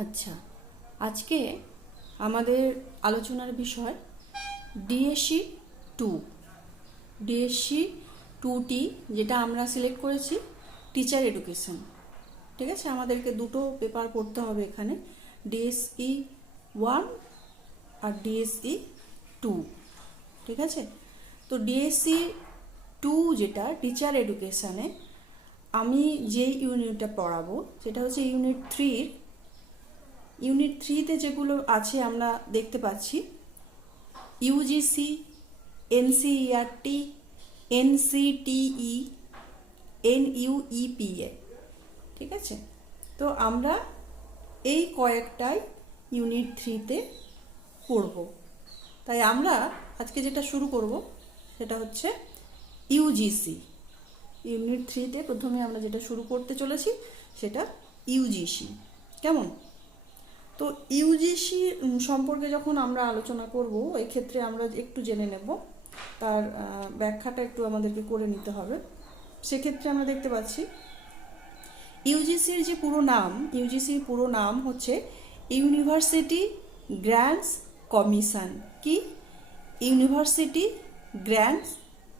আচ্ছা, আজকে আমাদের আলোচনার বিষয় ডিএসসি টু। ডিএসসি টুটি যেটা আমরা সিলেক্ট করেছি টিচার এডুকেশন। ঠিক আছে, আমাদেরকে দুটো পেপার পড়তে হবে এখানে, ডিএসই 1 আর ডিএসই 2। ঠিক আছে, তো ডিএসসি 2 যেটা টিচার এডুকেশানে আমি যেই ইউনিটটা পড়াবো সেটা হচ্ছে ইউনিট থ্রিতে যেগুলো আছে আমরা দেখতে পাচ্ছি ইউজিসি, এনসিইআরটি, এনসিটিই, এনইউইপিএ। ঠিক আছে, তো আমরা এই কয়েকটাই ইউনিট থ্রিতে পড়ব। তাই আমরা আজকে যেটা শুরু করব সেটা হচ্ছে ইউজিসি। ইউনিট থ্রিতে প্রথমে আমরা যেটা শুরু করতে চলেছি সেটা ইউজিসি। কেমন? তো ইউজিসি সম্পর্কে যখন আমরা আলোচনা করব এই ক্ষেত্রে আমরা একটু জেনে নেব, তার ব্যাখ্যাটা একটু আমাদেরকে করে নিতে হবে। সেক্ষেত্রে আমরা দেখতে পাচ্ছি ইউজিসির যে ইউজিসির পুরো নাম হচ্ছে ইউনিভার্সিটি গ্র্যান্টস কমিশন। কি? University grants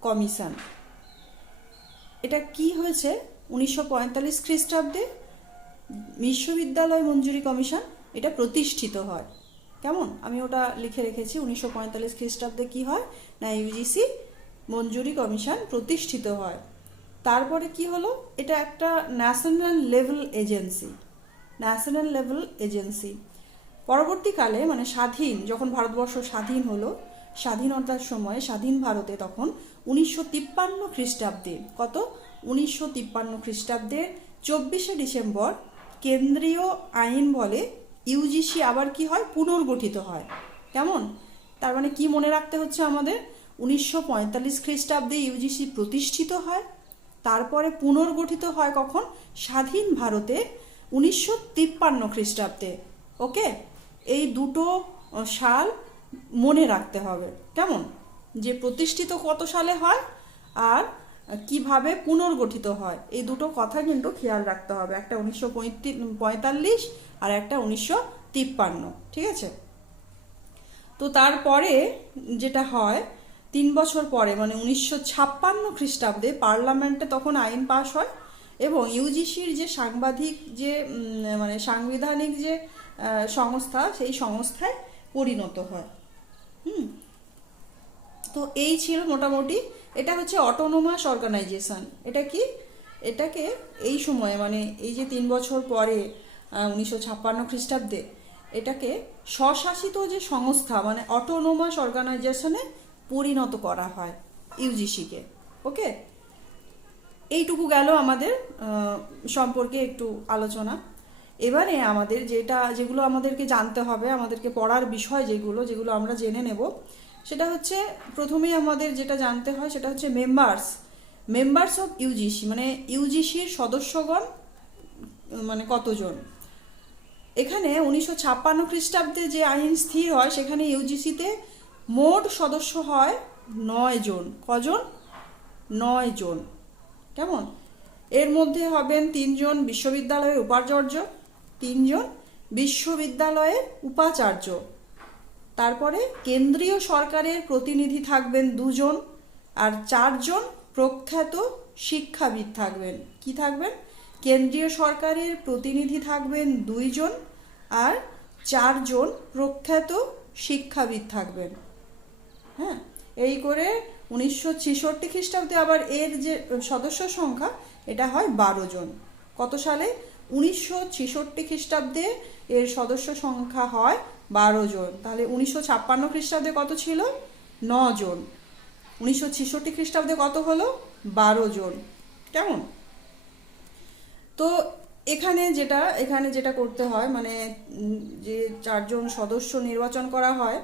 commission. এটা কি হয়েছে? 1945 খ্রিস্টাব্দে বিশ্ববিদ্যালয় মঞ্জুরি কমিশন এটা প্রতিষ্ঠিত হয়। কেমন? আমি ওটা লিখে রেখেছি, 1945 খ্রিস্টাব্দে কি হয় না ইউজিসি মঞ্জুরি কমিশন প্রতিষ্ঠিত হয়। তারপরে কি হলো? এটা একটা ন্যাশনাল লেভেল এজেন্সি। পরবর্তীকালে মানে যখন ভারতবর্ষ স্বাধীন হলো, স্বাধীনতার সময় স্বাধীন ভারতে তখন 1953 খ্রিস্টাব্দে 1953 খ্রিস্টাব্দের 24শে ডিসেম্বর কেন্দ্রীয় আইন বলে ইউজিসি আবার কি হয়? পুনর্গঠিত হয়। কেমন? তার মানে কি মনে রাখতে হচ্ছে আমাদের? 1945 খ্রিস্টাব্দে ইউজিসি প্রতিষ্ঠিত হয়, তারপরে পুনর্গঠিত হয় কখন? স্বাধীন ভারতে 1953 খ্রিস্টাব্দে। ওকে, এই দুটো সাল মনে রাখতে হবে। কেমন? যে প্রতিষ্ঠিত কত সালে হয় আর কিভাবে পুনর্গঠিত হয়, এই দুটো কথা কিন্তু খেয়াল রাখতে হবে। একটা 1945 আর একটা 1953। ঠিক আছে, তো তারপরে যেটা হয় 3 বছর পরে মানে 1956 খ্রিস্টাব্দে পার্লামেন্টে তখন আইন পাশ হয় এবং ইউজিসির যে সাংবিধানিক যে সংস্থা, সেই সংস্থায় পরিণত হয়। তো এই ছিল মোটামুটি। এটা হচ্ছে অটোনোমাস অর্গানাইজেশন। এটা কি? এটাকে এই সময়ে মানে এই যে 3 বছর পরে 1956 খ্রিস্টাব্দে এটাকে স্বশাসিত যে সংস্থা মানে অটোনোমাস অর্গানাইজেশনে পরিণত করা হয় ইউজিসিকে। ওকে, এইটুকু গেল আমাদের সম্পর্কে একটু আলোচনা। এবারে আমাদের যেগুলো আমাদেরকে জানতে হবে, আমাদেরকে পড়ার বিষয় যেগুলো আমরা জেনে নেব, সেটা হচ্ছে প্রথমেই আমাদের যেটা জানতে হয় সেটা হচ্ছে মেম্বার্স অফ ইউজিসি, মানে ইউজিসির সদস্যগণ মানে কতজন। এখানে 1956 খ্রিস্টাব্দে যে আইন স্থির হয় সেখানে ইউজিসিতে মোট সদস্য হয় 9 জন। কজন? 9 জন। কেমন? এর মধ্যে হবেন 3 জন বিশ্ববিদ্যালয়ের উপাচার্য, 3 জন বিশ্ববিদ্যালয়ের উপাচার্য। তারপরে কেন্দ্রীয় সরকারের প্রতিনিধি থাকবেন 2 জন, আর 4 জন প্রখ্যাত শিক্ষাবিদ থাকবেন। কি থাকবেন? কেন্দ্রীয় সরকারের প্রতিনিধি থাকবেন 2 জন আর 4 জন প্রখ্যাত শিক্ষাবিদ থাকবেন। হ্যাঁ, এই করে 1966 খ্রিস্টাব্দে আবার এর যে সদস্য সংখ্যা এটা হয় 12 জন। কত সালে? 1966 খ্রিস্টাব্দে এর সদস্য সংখ্যা হয় 12 জন। তাহলে 1956 খ্রিস্টাব্দে কত ছিল? 9 জন। 1966 খ্রিস্টাব্দে কত হলো? 12 জন। কেমন? তো এখানে যেটা করতে হয় মানে যে 4 জন সদস্য নির্বাচন করা হয়,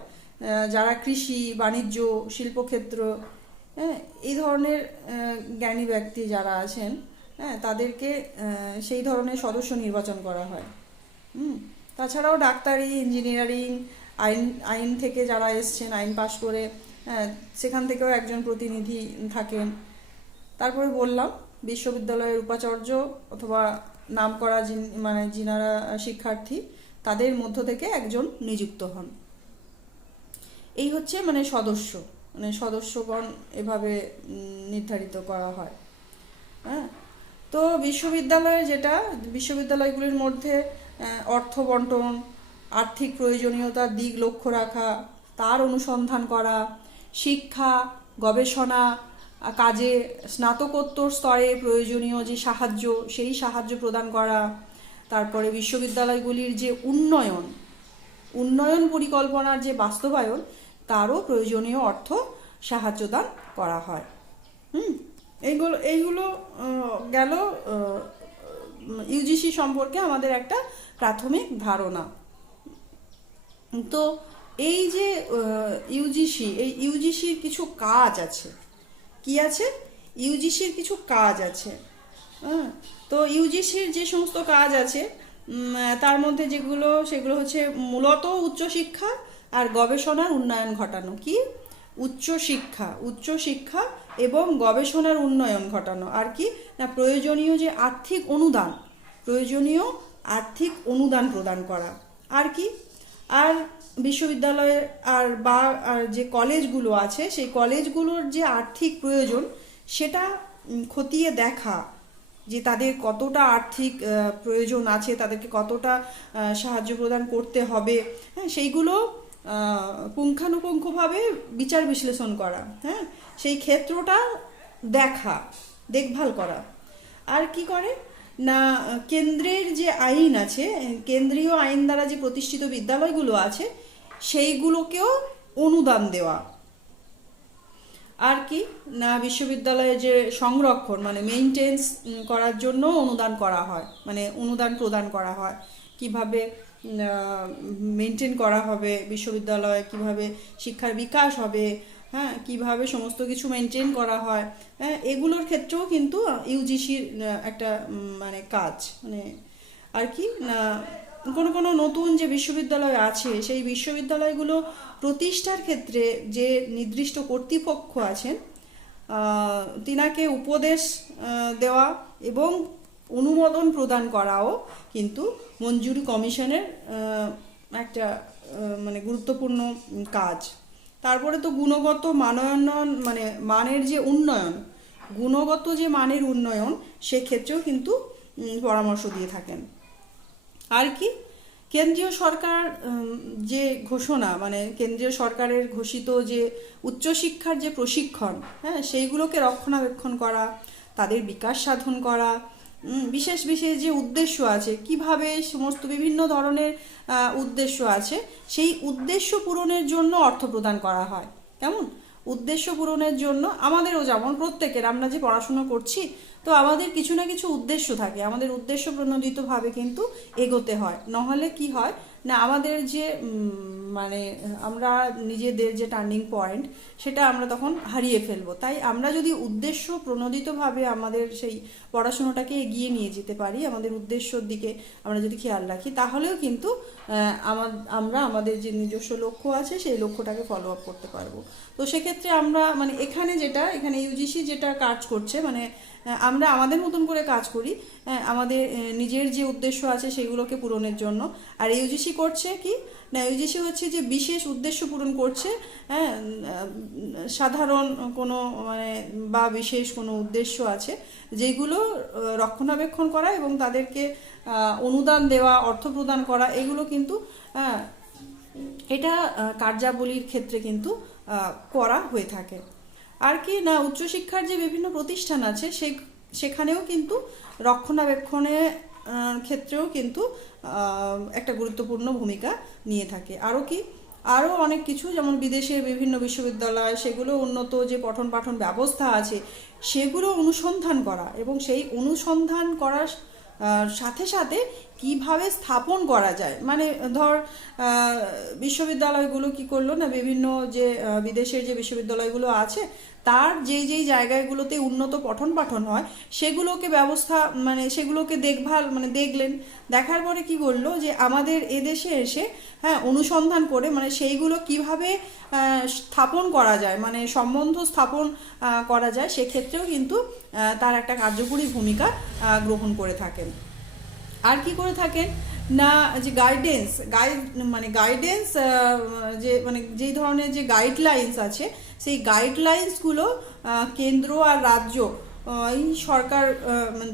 যারা কৃষি, বাণিজ্য, শিল্পক্ষেত্র, হ্যাঁ, এই ধরনের জ্ঞানী ব্যক্তি যারা আছেন, হ্যাঁ, তাদেরকে সেই ধরনের সদস্য নির্বাচন করা হয়। তাছাড়াও ডাক্তারি, ইঞ্জিনিয়ারিং, আইন থেকে যারা এসছেন আইন পাশ করে, সেখান থেকেও একজন প্রতিনিধি থাকেন। তারপরে বললাম বিশ্ববিদ্যালয়ের উপাচার্য অথবা নাম করা যিনারা শিক্ষার্থী তাদের মধ্য থেকে একজন নিযুক্ত হন। এই হচ্ছে মানে সদস্যগণ এভাবে নির্ধারিত করা হয়। হ্যাঁ, তো বিশ্ববিদ্যালয়গুলির মধ্যে অর্থ বন্টন, আর্থিক প্রয়োজনীয়তার দিক লক্ষ্য রাখা, তার অনুসন্ধান করা, শিক্ষা, গবেষণা কাজে স্নাতকোত্তর স্তরে প্রয়োজনীয় যে সেই সাহায্য প্রদান করা, তারপরে বিশ্ববিদ্যালয়গুলির যে উন্নয়ন পরিকল্পনার যে বাস্তবায়ন, তারও প্রয়োজনীয় অর্থ সাহায্য দান করা হয়। এইগুলো গেল ইউজিসি সম্পর্কে আমাদের একটা প্রাথমিক ধারণা। তো এই যে ইউজিসির কিছু কাজ আছে। কি আছে? ইউজিসির কিছু কাজ আছে। তো ইউজিসির যে সমস্ত কাজ আছে তার মধ্যে সেগুলো হচ্ছে মূলত উচ্চশিক্ষা আর গবেষণার উন্নয়ন ঘটানো। কি? উচ্চশিক্ষা এবং গবেষণার উন্নয়ন ঘটানো। আর কি না, প্রয়োজনীয় আর্থিক অনুদান প্রদান করা। আর কি? আর বিশ্ববিদ্যালয়ের আর যে কলেজগুলো আছে সেই কলেজগুলোর যে আর্থিক প্রয়োজন সেটা খতিয়ে দেখা, যে তাদের কতটা আর্থিক প্রয়োজন আছে, তাদেরকে কতটা সাহায্য প্রদান করতে হবে, হ্যাঁ, সেইগুলো পুঙ্খানুপুঙ্খভাবে বিচার বিশ্লেষণ করা, হ্যাঁ, সেই ক্ষেত্রটা দেখভাল করা। আর কি করে না, কেন্দ্রের যে আইন আছে, কেন্দ্রীয় আইন দ্বারা যে প্রতিষ্ঠিত বিদ্যালয়গুলো আছে সেইগুলোকেও অনুদান দেওয়া। আর কি না, বিশ্ববিদ্যালয়ে যে সংরক্ষণ মানে মেইনটেন্স করার জন্য অনুদান প্রদান করা হয়। কিভাবে মেনটেন করা হবে বিশ্ববিদ্যালয়ে, কিভাবে শিক্ষার বিকাশ হবে, হ্যাঁ, কিভাবে সমস্ত কিছু মেনটেন করা হয়, হ্যাঁ, এগুলোর ক্ষেত্রেও কিন্তু ইউজিসির একটা মানে কাজ। আর কি না, কোনো নতুন যে বিশ্ববিদ্যালয় আছে সেই বিশ্ববিদ্যালয়গুলো প্রতিষ্ঠার ক্ষেত্রে যে নির্দিষ্ট কর্তৃপক্ষ আছেন তিনাকে উপদেশ দেওয়া এবং অনুমোদন প্রদান করাও কিন্তু মঞ্জুরি কমিশনের একটা গুরুত্বপূর্ণ কাজ। তারপরে তো গুণগত মানের উন্নয়ন সেক্ষেত্রেও কিন্তু পরামর্শ দিয়ে থাকেন। আর কি, কেন্দ্রীয় সরকার যে ঘোষণা কেন্দ্রীয় সরকারের ঘোষিত যে উচ্চশিক্ষার যে প্রশিক্ষণ, হ্যাঁ, সেইগুলোকে রক্ষণাবেক্ষণ করা, তাদের বিকাশ সাধন করা, বিশেষ যে উদ্দেশ্য আছে, কিভাবে সমস্ত বিভিন্ন ধরনের উদ্দেশ্য আছে সেই উদ্দেশ্য পূরণের জন্য অর্থ প্রদান করা হয়। কেমন? উদ্দেশ্য পূরণের জন্য আমাদেরও যেমন প্রত্যেকের, আমরা যে পড়াশোনা করছি তো আমাদের কিছু না কিছু উদ্দেশ্য থাকে, আমাদের উদ্দেশ্য প্রণোদিতভাবে কিন্তু এগোতে হয়। নহলে কি হয় না, আমাদের যে আমরা নিজেদের যে টার্নিং পয়েন্ট সেটা আমরা তখন হারিয়ে ফেলবো। তাই আমরা যদি উদ্দেশ্য প্রণোদিতভাবে আমাদের সেই পড়াশোনাটাকে এগিয়ে নিয়ে যেতে পারি, আমাদের উদ্দেশ্যর দিকে আমরা যদি খেয়াল রাখি, তাহলেও কিন্তু আমরা আমাদের যে নিজস্ব লক্ষ্য আছে সেই লক্ষ্যটাকে ফলো আপ করতে পারবো। তো সেক্ষেত্রে আমরা এখানে ইউজিসি যেটা কাজ করছে, আমরা আমাদের মতন করে কাজ করি, আমাদের নিজের যে উদ্দেশ্য আছে সেগুলোকে পূরণের জন্য। আর ইউজিসি করছে কি না, ইউজিসি হচ্ছে যে বিশেষ উদ্দেশ্য পূরণ করছে, হ্যাঁ, সাধারণ কোনো বা বিশেষ কোনো উদ্দেশ্য আছে যেগুলো রক্ষণাবেক্ষণ করা এবং তাদেরকে অনুদান দেওয়া, অর্থ প্রদান করা, এগুলো কিন্তু এটা কার্যাবলীর ক্ষেত্রে কিন্তু করা হয়ে থাকে। আর কি না, উচ্চশিক্ষার যে বিভিন্ন প্রতিষ্ঠান আছে সেখানেও কিন্তু রক্ষণাবেক্ষণের ক্ষেত্রেও কিন্তু একটা গুরুত্বপূর্ণ ভূমিকা নিয়ে থাকে। আরও অনেক কিছু, যেমন বিদেশের বিভিন্ন বিশ্ববিদ্যালয়, সেগুলো উন্নত যে পঠন পাঠন ব্যবস্থা আছে সেগুলো অনুসন্ধান করা এবং সেই অনুসন্ধান করার সাথে সাথে কিভাবে স্থাপন করা যায়। ধর বিশ্ববিদ্যালয়গুলো কি করলো না, বিভিন্ন যে বিদেশের যে বিশ্ববিদ্যালয়গুলো আছে তার যেই জায়গাগুলোতে উন্নত পঠন পাঠন হয় সেগুলোকে সেগুলোকে দেখলেন, দেখার পরে কি করলো যে আমাদের এদেশে এসে, হ্যাঁ, অনুসন্ধান করে সেইগুলো কিভাবে স্থাপন করা যায়, সম্বন্ধ স্থাপন করা যায়, সেক্ষেত্রেও কিন্তু তার একটা কার্যকরী ভূমিকা গ্রহণ করে থাকেন। আর কি করে থাকেন না, যে গাইডেন্স যে মানে যেই ধরনের যে গাইডলাইন্স আছে, সেই গাইডলাইন্সগুলো কেন্দ্র আর রাজ্য, এই সরকার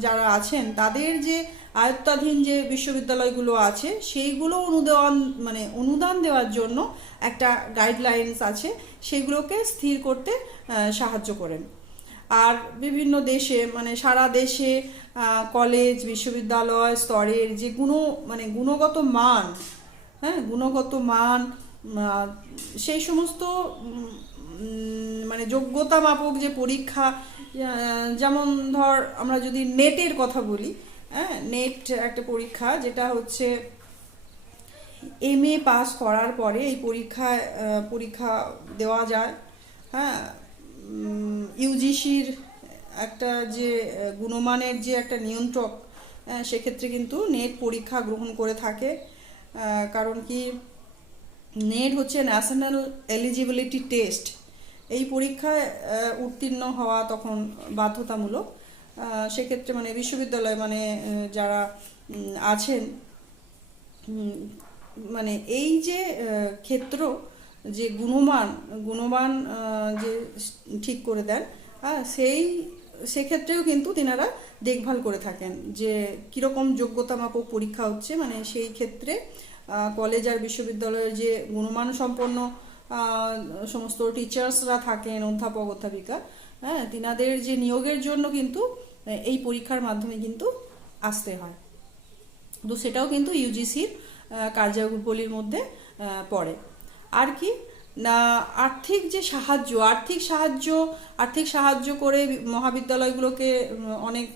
যারা আছেন তাদের যে আয়ত্তাধীন যে বিশ্ববিদ্যালয়গুলো আছে সেইগুলো অনুদান দেওয়ার জন্য একটা গাইডলাইন্স আছে, সেগুলোকে স্থির করতে সাহায্য করেন। আর বিভিন্ন দেশে সারা দেশে কলেজ বিশ্ববিদ্যালয় স্তরের যে গুণগত মান, হ্যাঁ গুণগত মান, সেই সমস্ত যোগ্যতা মাপক যে পরীক্ষা, যেমন ধর আমরা যদি নেটের কথা বলি, হ্যাঁ নেট একটা পরীক্ষা যেটা হচ্ছে MA পাস করার পরে এই পরীক্ষা দেওয়া যায়। হ্যাঁ, ইউজিসির একটা যে গুণমানের যে একটা নিয়ন্ত্রক, সেক্ষেত্রে কিন্তু নেট পরীক্ষা গ্রহণ করে থাকে। কারণ কি, নেট হচ্ছে ন্যাশনাল এলিজিবিলিটি টেস্ট, এই পরীক্ষায় উত্তীর্ণ হওয়া তখন বাধ্যতামূলক। সেক্ষেত্রে বিশ্ববিদ্যালয় যারা আছেন, এই যে ক্ষেত্র যে গুণমান যে ঠিক করে দেন, হ্যাঁ সেক্ষেত্রেও কিন্তু তিনারা দেখভাল করে থাকেন যে কীরকম যোগ্যতা মাপক পরীক্ষা হচ্ছে। সেই ক্ষেত্রে কলেজ আর বিশ্ববিদ্যালয়ের যে গুণমান সম্পন্ন সমস্ত টিচার্সরা থাকেন, অধ্যাপক অধ্যাপিকা, হ্যাঁ তিনাদের যে নিয়োগের জন্য কিন্তু এই পরীক্ষার মাধ্যমে কিন্তু আসতে হয়। তো সেটাও কিন্তু ইউজিসির কার্যাবলীর মধ্যে পড়ে। আর কি না, আর্থিক সাহায্য করে মহাবিদ্যালয়গুলোকে অনেক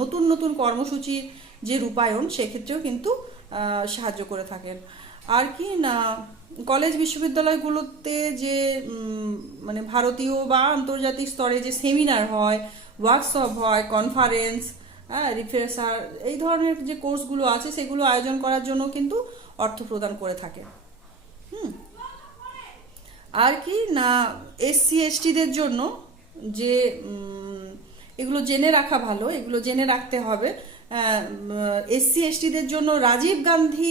নতুন নতুন কর্মসূচির যে রূপায়ণ, সেক্ষেত্রেও কিন্তু সাহায্য করে থাকেন। আর কি না, কলেজ বিশ্ববিদ্যালয়গুলোতে যে ভারতীয় বা আন্তর্জাতিক স্তরে যে সেমিনার হয়, ওয়ার্কশপ হয়, কনফারেন্স, হ্যাঁ রিফ্রেশার, এই ধরনের যে কোর্সগুলো আছে সেগুলো আয়োজন করার জন্য কিন্তু অর্থ প্রদান করে থাকে। আর কি না, SC STদের জন্য যে এগুলো জেনে রাখা ভালো, এগুলো জেনে রাখতে হবে। SC STদের জন্য রাজীব গান্ধী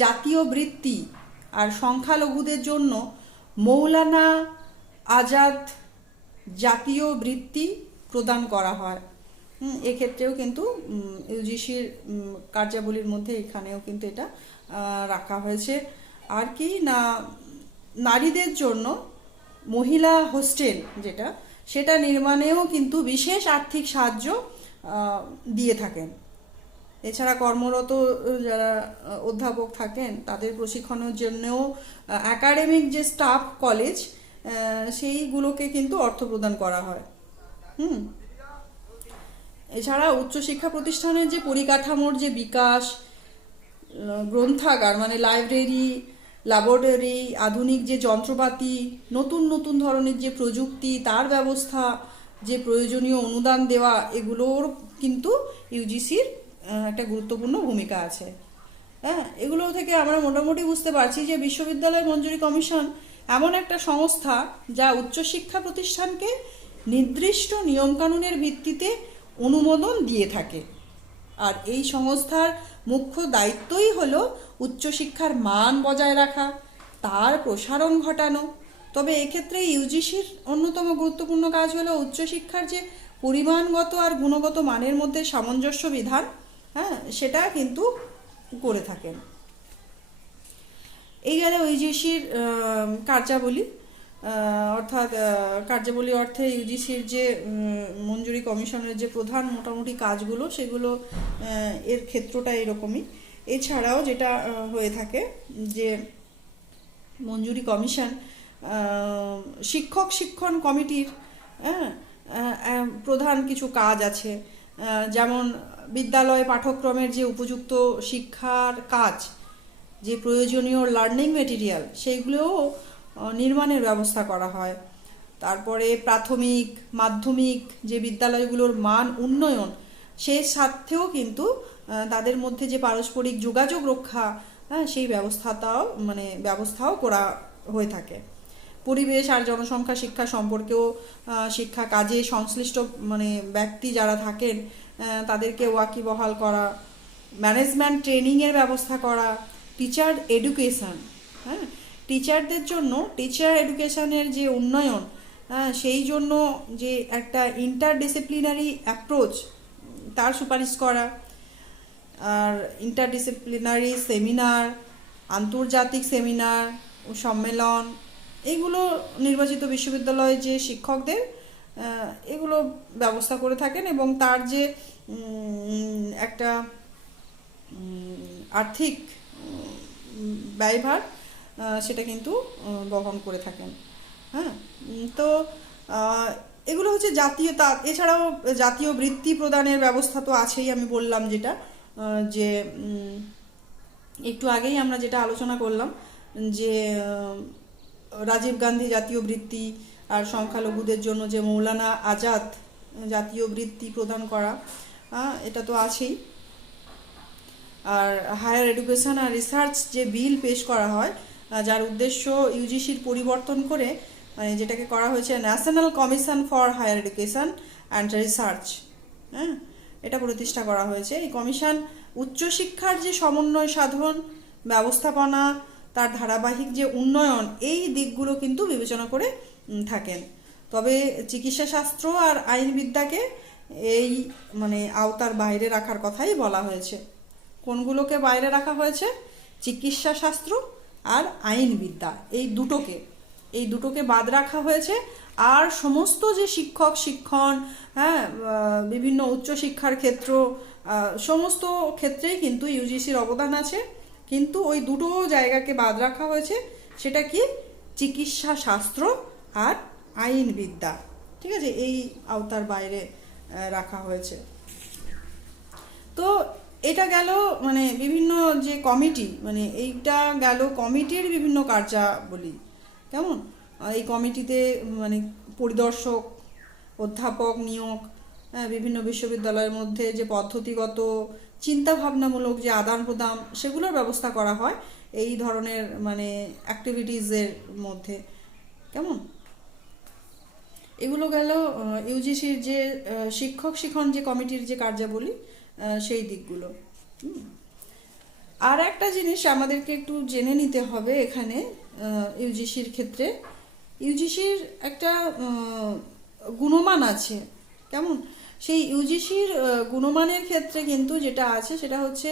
জাতীয় বৃত্তি, আর সংখ্যালঘুদের জন্য মৌলানা আজাদ জাতীয় বৃত্তি প্রদান করা হয়। এক্ষেত্রেও কিন্তু ইউজিসির কার্যাবলীর মধ্যে এখানেও কিন্তু এটা রাখা হয়েছে। আর কি না, নারীদের জন্য মহিলা হোস্টেল সেটা নির্মাণেও কিন্তু বিশেষ আর্থিক সাহায্য দিয়ে থাকেন। এছাড়া কর্মরত যারা অধ্যাপক থাকেন তাদের প্রশিক্ষণের জন্যও একাডেমিক যে স্টাফ কলেজ, সেইগুলোকে কিন্তু অর্থ প্রদান করা হয়। এছাড়া উচ্চশিক্ষা প্রতিষ্ঠানের যে পরিকাঠামোর যে বিকাশ, গ্রন্থাগার লাইব্রেরি, ল্যাবরেটরি, আধুনিক যে যন্ত্রপাতি, নতুন নতুন ধরনের যে প্রযুক্তি, তার ব্যবস্থা, যে প্রয়োজনীয় অনুদান দেওয়া, এগুলোর কিন্তু ইউজিসির একটা গুরুত্বপূর্ণ ভূমিকা আছে। হ্যাঁ, এগুলো থেকে আমরা মোটামুটি বুঝতে পারছি যে বিশ্ববিদ্যালয় মঞ্জুরি কমিশন এমন একটা সংস্থা যা উচ্চশিক্ষা প্রতিষ্ঠানকে নির্দিষ্ট নিয়মকানুনের ভিত্তিতে অনুমোদন দিয়ে থাকে। আর এই সংস্থার মুখ্য দায়িত্বই হলো উচ্চশিক্ষার মান বজায় রাখা, তার প্রসারণ ঘটানো। তবে এক্ষেত্রে ইউজিসির অন্যতম গুরুত্বপূর্ণ কাজ হলো উচ্চশিক্ষার যে পরিমাণগত আর গুণগত মানের মধ্যে সামঞ্জস্য বিধান, হ্যাঁ সেটা কিন্তু করে থাকেন। এই গেলে ইউজিসির কার্যাবলী, অর্থাৎ কার্যাবলী অর্থে ইউজিসির যে মঞ্জুরি কমিশনের যে প্রধান মোটামুটি কাজগুলো, সেগুলো এর ক্ষেত্রটা এরকমই। এছাড়াও যেটা হয়ে থাকে যে মঞ্জুরি কমিশন শিক্ষণ কমিটির প্রধান কিছু কাজ আছে, যেমন বিদ্যালয় পাঠ্যক্রমের যে উপযুক্ত শিক্ষার কাজ, যে প্রয়োজনীয় লার্নিং মেটেরিয়াল, সেইগুলোও নির্মাণের ব্যবস্থা করা হয়। তারপরে প্রাথমিক মাধ্যমিক যে বিদ্যালয়গুলোর মান উন্নয়ন, সেই সাথেও কিন্তু তাদের মধ্যে যে পারস্পরিক যোগাযোগ রক্ষা, সেই ব্যবস্থাও করা হয়ে থাকে। পরিবেশ আর জনসংখ্যা শিক্ষা সম্পর্কেও শিক্ষা কাজে সংশ্লিষ্ট ব্যক্তি যারা থাকেন তাদেরকে ওয়াকিবহাল করা, ম্যানেজমেন্ট ট্রেনিংয়ের ব্যবস্থা করা, টিচার এডুকেশান, হ্যাঁ, টিচারদের জন্য টিচার এডুকেশানের যে উন্নয়ন, হ্যাঁ, সেই জন্য যে একটা ইন্টারডিসিপ্লিনারি অ্যাপ্রোচ তার সুপারিশ করা, আর ইন্টারডিসিপ্লিনারি সেমিনার, আন্তর্জাতিক সেমিনার ও সম্মেলন, এগুলো নির্বাচিত বিশ্ববিদ্যালয়ে যে শিক্ষকদের এগুলো ব্যবস্থা করে থাকেন, এবং তার যে একটা আর্থিক ব্যয়ভার সেটা কিন্তু বহন করে থাকেন। হ্যাঁ, তো এগুলো হচ্ছে জাতীয়, এছাড়াও জাতীয় বৃত্তি প্রদানের ব্যবস্থা তো আছেই, আমি বললাম যেটা যে একটু আগেই আমরা যেটা আলোচনা করলাম যে রাজীব গান্ধী জাতীয় বৃত্তি, আর সংখ্যালঘুদের জন্য যে মৌলানা আজাদ জাতীয় বৃত্তি প্রদান করা, এটা তো আছেই। আর হায়ার এডুকেশন আর রিসার্চ যে বিল পেশ করা হয়, যার উদ্দেশ্য ইউজিসির পরিবর্তন করে, মানে যেটাকে করা হয়েছে national commission for higher education and research, হ্যাঁ, এটা প্রতিষ্ঠা করা হয়েছে। এই কমিশন উচ্চশিক্ষার যে সমন্বয় সাধন, ব্যবস্থাপনা, তার ধারাবাহিক যে উন্নয়ন, এই দিকগুলো কিন্তু বিবেচনা করে থাকেন। তবে চিকিৎসা শাস্ত্র আর আইনবিদ্যাকে এই মানে আওতার বাইরে রাখার কথাই বলা হয়েছে। কোনগুলোকে বাইরে রাখা হয়েছে? চিকিৎসা শাস্ত্র আর আইনবিদ্যা, এই দুটোকে বাদ রাখা হয়েছে। আর সমস্ত যে শিক্ষক শিক্ষণ, হ্যাঁ, বিভিন্ন উচ্চশিক্ষার ক্ষেত্র, সমস্ত ক্ষেত্রেই কিন্তু ইউজিসির অবদান আছে, কিন্তু ওই দুটো জায়গাকে বাদ রাখা হয়েছে। সেটা কি? চিকিৎসা শাস্ত্র আর আইনবিদ্যা, ঠিক আছে, এই আওতার বাইরে রাখা হয়েছে। তো এটা গেল মানে বিভিন্ন যে কমিটি, মানে এইটা গেল কমিটির বিভিন্ন কার্যাবলী। কেমন? এই কমিটিতে মানে পরিদর্শক, অধ্যাপক নিয়োগ, বিভিন্ন বিশ্ববিদ্যালয়ের মধ্যে যে পদ্ধতিগত চিন্তাভাবনামূলক যে আদান প্রদান, সেগুলোর ব্যবস্থা করা হয় এই ধরনের মানে অ্যাক্টিভিটিসের মধ্যে। কেমন? এগুলো গেল ইউজিসির যে শিক্ষক শিক্ষণ যে কমিটির যে কার্যাবলী, সেই দিকগুলো। আর একটা জিনিস আমাদেরকে একটু জেনে নিতে হবে এখানে, ইউজিসির ক্ষেত্রে ইউজিসির একটা গুণমান আছে। কেমন? সেই ইউজিসির গুণমানের ক্ষেত্রে কিন্তু যেটা আছে সেটা হচ্ছে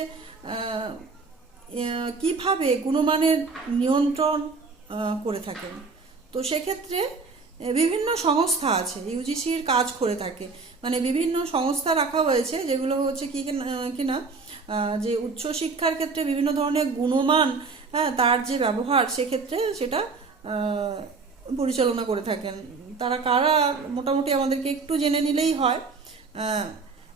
কিভাবে গুণমানের নিয়ন্ত্রণ করে থাকেন। তো সেক্ষেত্রে বিভিন্ন সংস্থা আছে ইউজিসির কাজ করে থাকে, মানে বিভিন্ন সংস্থা রাখা হয়েছে যেগুলো হচ্ছে কিনা যে উচ্চশিক্ষার ক্ষেত্রে বিভিন্ন ধরনের গুণমান, হ্যাঁ, তার যে ব্যবহার, সেক্ষেত্রে সেটা পরিচালনা করে থাকেন। তারা কারা মোটামুটি আমাদেরকে একটু জেনে নিলেই হয়।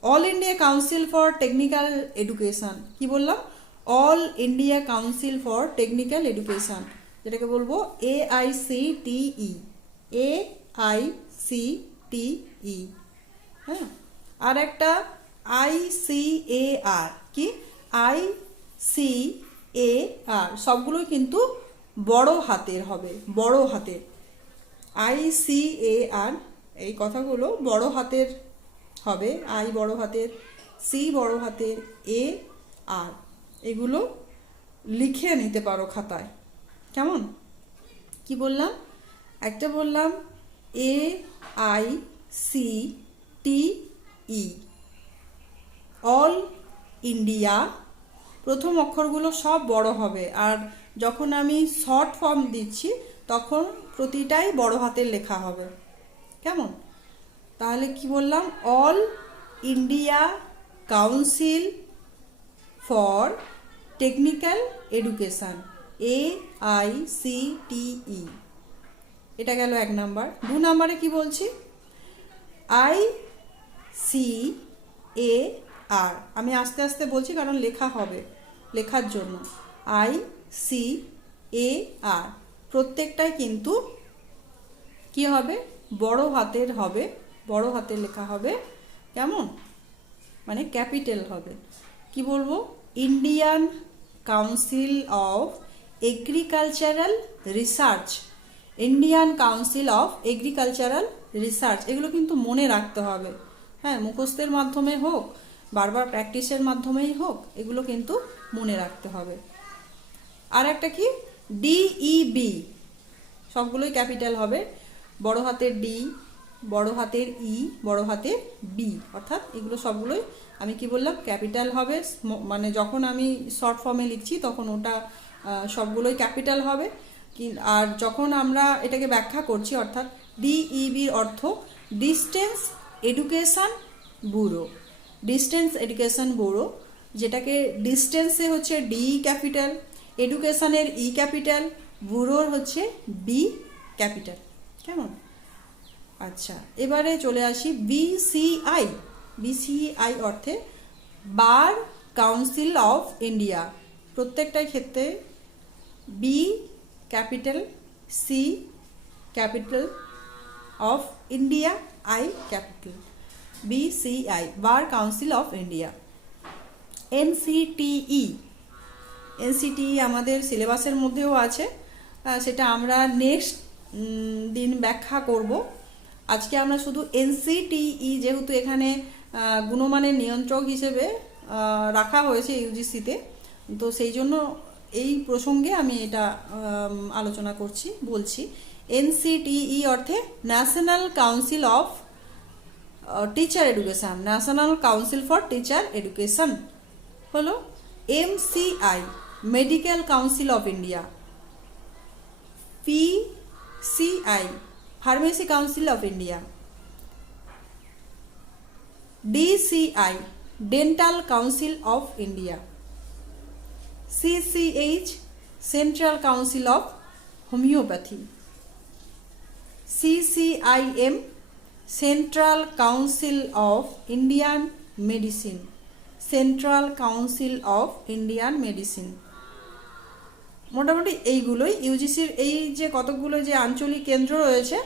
All India council for technical education, কি বললাম? All India council for technical education, যেটাকে বলবো AICTE, AICTE, হ্যাঁ। আর একটা ICAR, কি? ICAR, সবগুলোই কিন্তু বড় হাতের হবে, বড় হাতের। ICAR, এই কথাগুলো বড় হাতের হবে, I বড় হাতের, C বড় হাতের, AR, এগুলো লিখে নিতে পারো খাতায়। কেমন? কি বললাম? একটা বললাম AICTE, অল ইন্ডিয়া, প্রথম অক্ষরগুলো সব বড় হবে, আর যখন আমি শর্ট ফর্ম দিচ্ছি তখন প্রতিটাই বড় হাতের লেখা হবে। কেমন? তাহলে কি বললাম? All India council for technical education, AICTE, এটা গেল 1 নাম্বার। 2 নাম্বারে কি বলছি? ICAR, আমি আস্তে আস্তে বলছি কারণ লেখা হবে, লেখার জন্য। ICAR, প্রত্যেকটাই কিন্তু কি হবে? বড় হাতের হবে, বড় হাতের লেখা হবে। কেমন? মানে ক্যাপিটাল হবে। কি বলবো? Indian council of agricultural research, Indian council of agricultural research, এগুলো কিন্তু মনে রাখতে হবে। হ্যাঁ, মুখস্থের মাধ্যমে হোক বারবার প্র্যাকটিসের মাধ্যমেই হোক, এগুলো কিন্তু মনে রাখতে হবে। আর একটা কি, DEB, সবগুলোই ক্যাপিটাল হবে, বড় হাতের ডি, বড় হাতের ই, বড় হাতের বি, অর্থাৎ এগুলো সবগুলোই আমি কি বললাম ক্যাপিটাল হবে। মানে যখন আমি শর্ট ফর্মে লিখছি তখন ওটা সবগুলোই ক্যাপিটাল হবে। আর যখন আমরা এটাকে ব্যাখ্যা করছি, অর্থাৎ DEBর অর্থ distance education bureau. Distance education bureau, যেটাকে ডিস্টেন্সে হচ্ছে ডি ক্যাপিটাল, এডুকেশনের ই ক্যাপিটাল, ব্যুরোর হচ্ছে বি ক্যাপিটাল। কেমন? আচ্ছা, এবারে চলে আসি BCI। BCI অর্থে বার কাউন্সিল অফ ইন্ডিয়া। প্রত্যেকটাই ক্ষেত্রে B capital, C capital, of India, I capital. BCI, bar council of India. NCTE আমাদের সিলেবাসের মধ্যেও আছে, সেটা আমরা নেক্সট দিন ব্যাখ্যা করব। আজকে আমরা শুধু NCTE, যেহেতু এখানে গুণমানের নিয়ন্ত্রক হিসেবে রাখা হয়েছে ইউজিসিতে, তো সেই জন্য এই প্রসঙ্গে আমি এটা আলোচনা বলছি। NCTE অর্থে national council of teacher education, national council for teacher education হলো। MCI, medical council of India. PCI, pharmacy council of India. DCI, dental council of India. CCH, central council of homeopathy. CCIM, central council of Indian medicine. Central council of Indian medicine. মোটামুটি এইগুলোই ইউজিসির এই যে কতকগুলো যে আঞ্চলিক কেন্দ্র রয়েছে,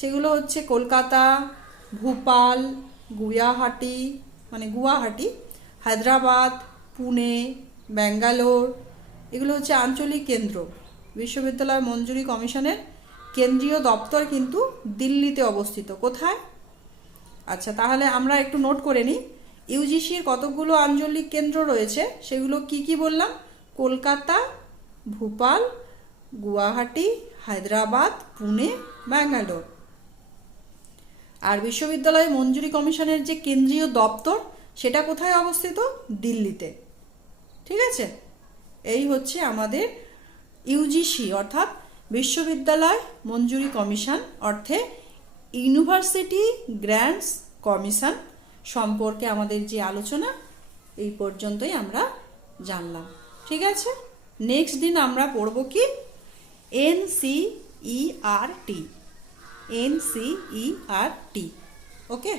সেগুলো হচ্ছে কলকাতা, ভোপাল, গুয়াহাটি, হায়দ্রাবাদ, পুনে, ব্যাঙ্গালোর, এগুলো হচ্ছে আঞ্চলিক কেন্দ্র। বিশ্ববিদ্যালয় মঞ্জুরি কমিশনের কেন্দ্রীয় দপ্তর কিন্তু দিল্লিতে অবস্থিত। কোথায়? আচ্ছা, তাহলে আমরা একটু নোট করে নিই। ইউজিসির কতকগুলো আঞ্চলিক কেন্দ্র রয়েছে, সেগুলো কি কি বললাম? কলকাতা, ভোপাল, গুয়াহাটি, হায়দ্রাবাদ, পুনে, ব্যাঙ্গালোর। আর বিশ্ববিদ্যালয় মঞ্জুরি কমিশনের যে কেন্দ্রীয় দপ্তর, সেটা কোথায় অবস্থিত? দিল্লিতে। ঠিক আছে, এই হচ্ছে আমাদের ইউজিসি অর্থাৎ বিশ্ববিদ্যালয় মঞ্জুরি কমিশন, অর্থে ইউনিভার্সিটি গ্র্যান্টস কমিশন সম্পর্কে আমাদের যে আলোচনা, এই পর্যন্তই আমরা জানলাম। ঠিক আছে, নেক্সট দিন আমরা পড়ব কি? NCERT। ওকে।